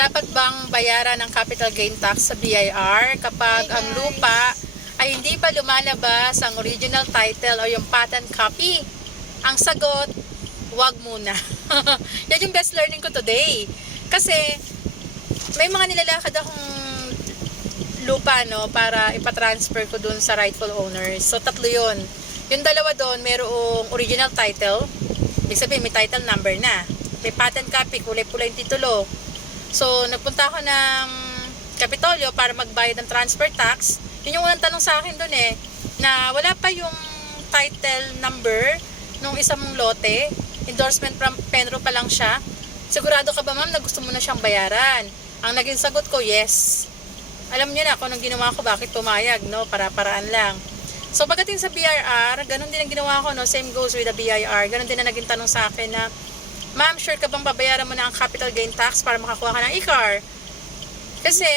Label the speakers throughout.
Speaker 1: dapat bang bayaran ng capital gain tax sa BIR kapag ang lupa ay hindi pa lumalabas ang original title o yung patent copy? Ang sagot, wag muna. Yan yung best learning ko today. Kasi may mga nilalakad akong lupa no para ipatransfer ko dun sa rightful owners. So tatlo yun. Yung dalawa doon, merong original title. Ibig sabihin, may title number na. May patent copy, kulay-pula yung titulo. So, nagpunta ako ng Kapitolyo para magbayad ng transfer tax. Yun yung unang tanong sa akin doon eh, na wala pa yung title number nung isang lote. Endorsement from Penro pa lang siya. Sigurado ka ba ma'am na gusto mo na siyang bayaran? Ang naging sagot ko, yes. Alam niyo na kung anong ginawa ko, bakit pumayag, no? Para-paraan lang. So pagdating sa BIR, ganun din ang ginawa ko, no? Same goes with the BIR. Ganun din ang naging tanong sa akin na, Ma'am, sure ka bang babayaran mo na ang capital gain tax para makakuha ka ng e-car? Kasi,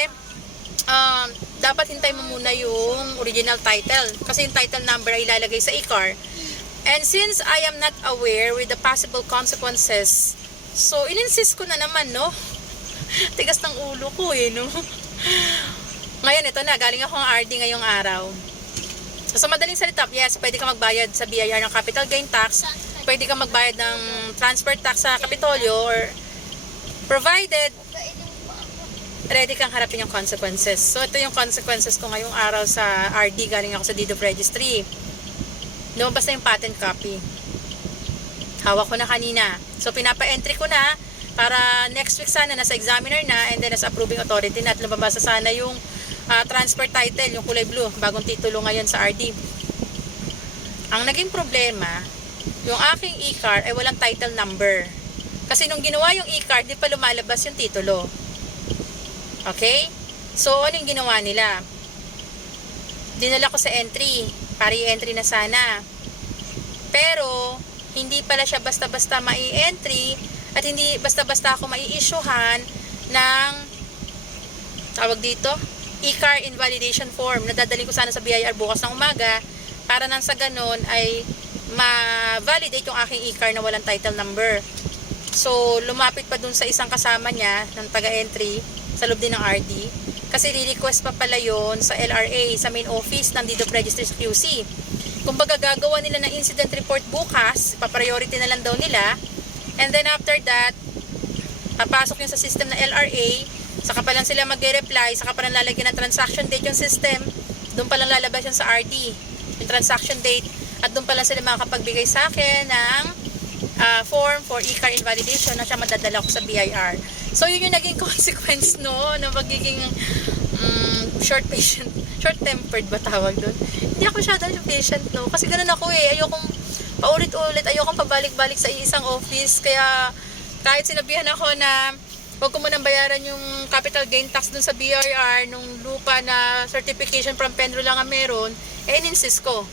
Speaker 1: um, dapat hintay mo muna yung original title. Kasi yung title number ay ilalagay sa e-car. And since I am not aware with the possible consequences, so ininsist ko na naman, no? Tigas ng ulo ko eh, no? Ngayon, ito na, galing ako ng RD ngayong araw. So, sa madaling salita, yes, pwede ka magbayad sa BIR ng capital gain tax, pwede ka magbayad ng transfer tax sa Kapitolyo, or provided ready kang harapin yung consequences. So, ito yung consequences ko ngayong araw sa RD, galing ako sa deed of registry. Lumabas na yung patent copy. Hawak ko na kanina. So, pinapa-entry ko na para next week sana nasa examiner na and then nasa approving authority na at lumabas na sana yung ah, transfer title, yung kulay blue, bagong titulo ngayon sa RD. Ang naging problema, yung aking e-card ay walang title number. Kasi nung ginawa yung e-card, di pa lumalabas yung titulo. Okay? So, ano yung ginawa nila? Dinala ko sa entry, para i-entry na sana. Pero, hindi pala siya basta-basta mai-entry at hindi basta-basta ako mai-issuehan ng tawag dito, e-car invalidation form na dadalhin ko sana sa BIR bukas ng umaga para nang sa ganun ay ma-validate yung aking e-car na walang title number. So, lumapit pa dun sa isang kasama niya ng taga-entry sa loob din ng RD. Kasi re-request pa pala yon sa LRA, sa main office ng Deed of Registry QC. Kung baga gagawa nila ng incident report bukas, pa-priority na lang daw nila. And then after that, papasok yun sa system na LRA, saka pa lang sila magre-reply, saka pa lang lalagyan ng transaction date yung system, doon pa lang lalabas yun sa RD, yung transaction date, at doon pa lang sila makakapagbigay sa akin ng ah, form for e-car invalidation na siya madadala ko sa BIR. So, yun yung naging consequence, no, ng pagiging mm, short patient, short-tempered ba tawag doon? Hindi ako masyadong patient, no, kasi ganun ako eh, ayokong paulit-ulit, ayokong pabalik-balik sa isang office, kaya kahit sinabihan ako na huwag ko munang bayaran yung capital gain tax dun sa BRR nung lupa na certification from Penro lang ang meron, eh in-insist ko.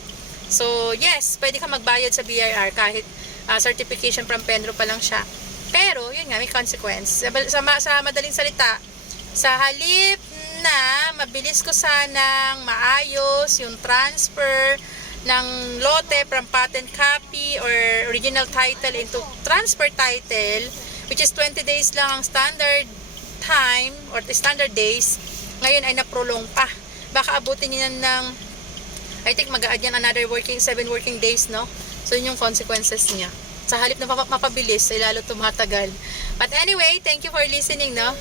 Speaker 1: So, yes, pwede ka magbayad sa BRR kahit ah, certification from Penro pa lang siya. Pero, yun nga, may consequence. Sa, sa, sa madaling salita, sa halip na mabilis ko sanang maayos yung transfer ng lote from patent copy or original title into transfer title which is 20 days lang ang standard time or standard days ngayon ay naprolong pa baka abutin niya ng I think mag-add yan another working 7 working days no? So yun yung consequences niya. Sa halip na mapa- mapabilis ay tumatagal. But anyway thank you for listening no